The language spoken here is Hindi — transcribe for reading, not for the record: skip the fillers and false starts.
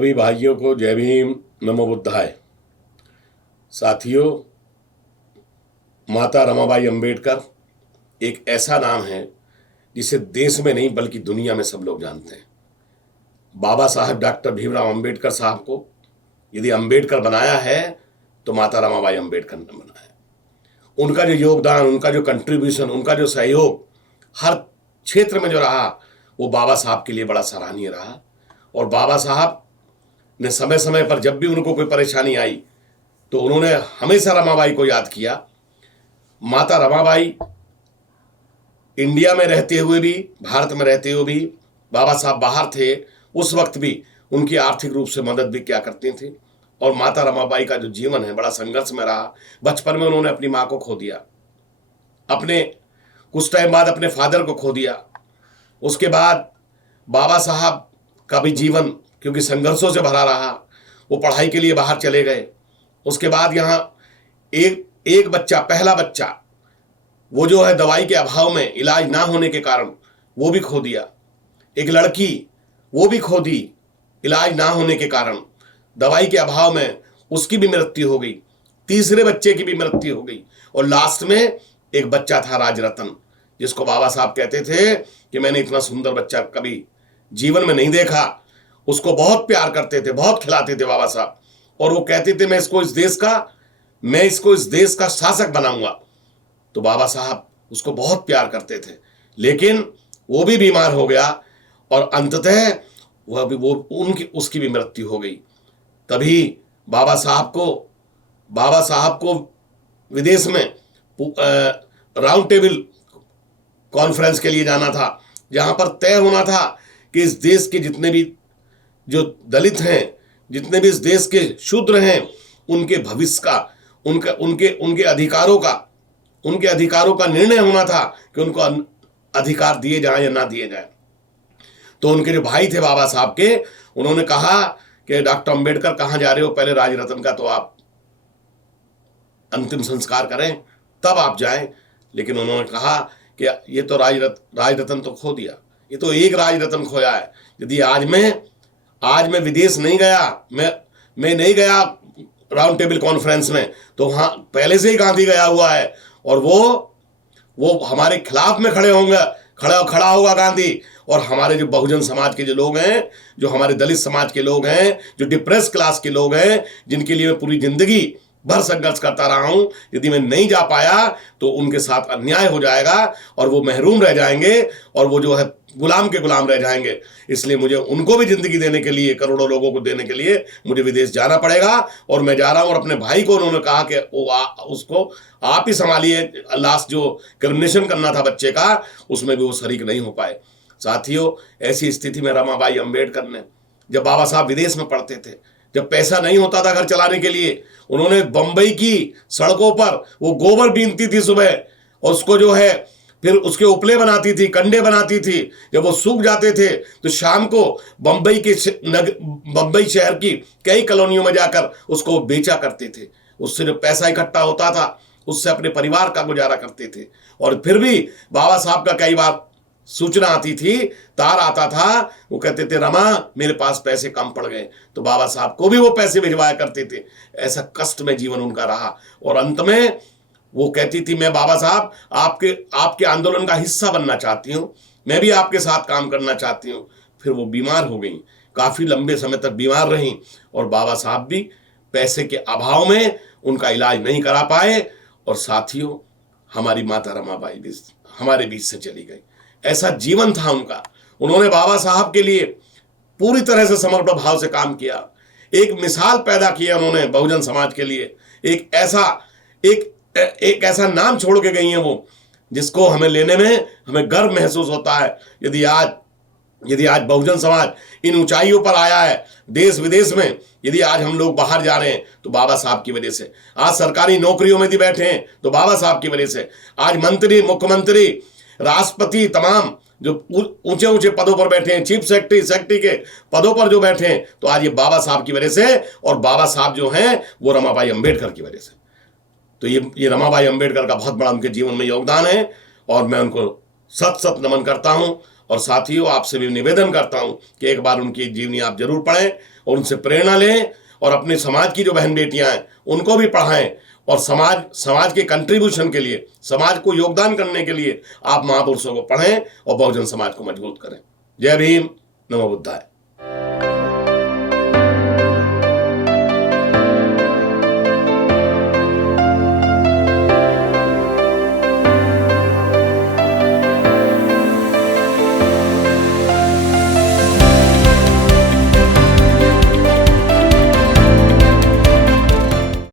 सभी भाइयों को जय भीम, नमो बुद्धाय। साथियों, माता रमाबाई अंबेडकर एक ऐसा नाम है जिसे देश में नहीं बल्कि दुनिया में सब लोग जानते हैं। बाबा साहब डॉक्टर भीमराव अंबेडकर साहब को यदि अंबेडकर बनाया है तो माता रमाबाई अंबेडकर ने बनाया। उनका जो योगदान, उनका जो कंट्रीब्यूशन, उनका जो सहयोग हर क्षेत्र में जो रहा वो बाबा साहब के लिए बड़ा सराहनीय रहा। और बाबा साहब ने समय समय पर जब भी उनको कोई परेशानी आई तो उन्होंने हमेशा रमाबाई को याद किया। माता रमाबाई इंडिया में रहते हुए भी, भारत में रहते हुए भी, बाबा साहब बाहर थे उस वक्त भी उनकी आर्थिक रूप से मदद भी क्या करती थी। और माता रमाबाई का जो जीवन है बड़ा संघर्ष में रहा। बचपन में उन्होंने अपनी माँ को खो दिया, अपने कुछ टाइम बाद अपने फादर को खो दिया। उसके बाद बाबा साहब का भी जीवन क्योंकि संघर्षों से भरा रहा, वो पढ़ाई के लिए बाहर चले गए। उसके बाद यहाँ एक बच्चा, पहला बच्चा, वो जो है दवाई के अभाव में, इलाज ना होने के कारण वो भी खो दिया। एक लड़की वो भी खो दी, इलाज ना होने के कारण, दवाई के अभाव में उसकी भी मृत्यु हो गई। तीसरे बच्चे की भी मृत्यु हो गई। और लास्ट में एक बच्चा था राजरतन, जिसको बाबा साहब कहते थे कि मैंने इतना सुंदर बच्चा कभी जीवन में नहीं देखा। उसको बहुत प्यार करते थे, बहुत खिलाते थे बाबा साहब। और वो कहते थे मैं इसको इस देश का शासक बनाऊंगा। तो बाबा साहब उसको बहुत प्यार करते थे, लेकिन वो भी बीमार हो गया और अंततः उसकी भी मृत्यु हो गई। तभी बाबा साहब को विदेश में राउंड टेबल कॉन्फ्रेंस के लिए जाना था, जहां पर तय होना था कि इस देश के जितने भी जो दलित हैं, जितने भी इस देश के शूद्र हैं, उनके भविष्य का, उनके अधिकारों का निर्णय होना था कि उनको अधिकार दिए जाएं या ना दिए जाएं। तो उनके जो भाई थे बाबा साहब के, उन्होंने कहा कि डॉक्टर अंबेडकर कहाँ जा रहे हो, पहले राजरतन का तो आप अंतिम संस्कार करें तब आप जाएं। लेकिन उन्होंने कहा कि ये तो राजरतन तो खो दिया, ये तो एक राजरतन खोया है। यदि आज मैं विदेश नहीं गया, मैं नहीं गया राउंड टेबल कॉन्फ्रेंस में, तो वहां पहले से ही गांधी गया हुआ है और वो हमारे खिलाफ में खड़ा होगा गांधी। और हमारे जो बहुजन समाज के जो लोग हैं, जो हमारे दलित समाज के लोग हैं, जो डिप्रेस क्लास के लोग हैं, जिनके लिए मैं पूरी जिंदगी भर संघर्ष करता रहा हूं, यदि मैं नहीं जा पाया तो उनके साथ अन्याय हो जाएगा और वो महरूम रह जाएंगे और वो जो है गुलाम के गुलाम रह जाएंगे। इसलिए मुझे उनको भी जिंदगी देने के लिए, करोड़ों लोगों को देने के लिए मुझे विदेश जाना पड़ेगा। और मैं जा रहा हूं। और अपने भाई को उन्होंने कहा कि उसको आप ही संभालिए। लास्ट जो क्रिमिनेशन करना था बच्चे का, उसमें भी वो शरीक नहीं हो पाए। साथियों, ऐसी स्थिति में रमाबाई अंबेडकर ने, जब बाबा साहब विदेश में पढ़ते थे, जब पैसा नहीं होता था घर चलाने के लिए, उन्होंने बंबई की सड़कों पर वो गोबर बीनती थी सुबह, और उसको जो है फिर उसके उपले बनाती थी, कंडे बनाती थी। जब वो सूख जाते थे तो शाम को बंबई शहर की कई कॉलोनियों में जाकर उसको बेचा करते थे। उससे जो पैसा इकट्ठा होता था उससे अपने परिवार का गुजारा करते थे। और फिर भी बाबा साहब का कई बार सूचना आती थी, तार आता था, वो कहते थे रमा मेरे पास पैसे कम पड़ गए, तो बाबा साहब को भी वो पैसे भिजवाया करते थे। ऐसा कष्ट में जीवन उनका रहा। और अंत में वो कहती थी मैं बाबा साहब आपके आंदोलन का हिस्सा बनना चाहती हूँ, मैं भी आपके साथ काम करना चाहती हूँ। फिर वो बीमार हो गई, काफी लंबे समय तक बीमार रहीं और बाबा साहब भी पैसे के अभाव में उनका इलाज नहीं करा पाए। और साथियों, हमारी माता रमाबाई भी हमारे बीच से चली गई। ऐसा जीवन था उनका। उन्होंने बाबा साहब के लिए पूरी तरह से समर्पण भाव से काम किया। एक मिसाल पैदा किया उन्होंने बहुजन समाज के लिए। एक ऐसा नाम छोड़ के गई हैं वो, जिसको हमें लेने में हमें गर्व महसूस होता है। यदि आज बहुजन समाज इन ऊंचाइयों पर आया है देश विदेश में, यदि आज हम लोग बाहर जा रहे हैं तो बाबा साहब की वजह से। आज सरकारी नौकरियों में भी बैठे हैं तो बाबा साहब की वजह से। आज मंत्री, मुख्यमंत्री, राष्ट्रपति, तमाम जो ऊंचे ऊंचे पदों पर बैठे हैं, चीफ सेक्रेटरी के पदों पर जो बैठे हैं, तो आज ये बाबा साहब की वजह से। और बाबा साहब जो हैं वो रमाबाई अंबेडकर की वजह से। तो ये रमाबाई अंबेडकर का बहुत बड़ा उनके जीवन में योगदान है और मैं उनको सत नमन करता हूं। और साथियों, आपसे भी निवेदन करता हूं कि एक बार उनकी जीवनी आप जरूर पढ़ें और उनसे प्रेरणा लें, और अपने समाज की जो बहन बेटियां हैं उनको भी पढ़ाएं, और समाज के कंट्रीब्यूशन के लिए, समाज को योगदान करने के लिए आप महापुरुषों को पढ़ें और बहुजन समाज को मजबूत करें। जय भीम, नमो बुद्धाय।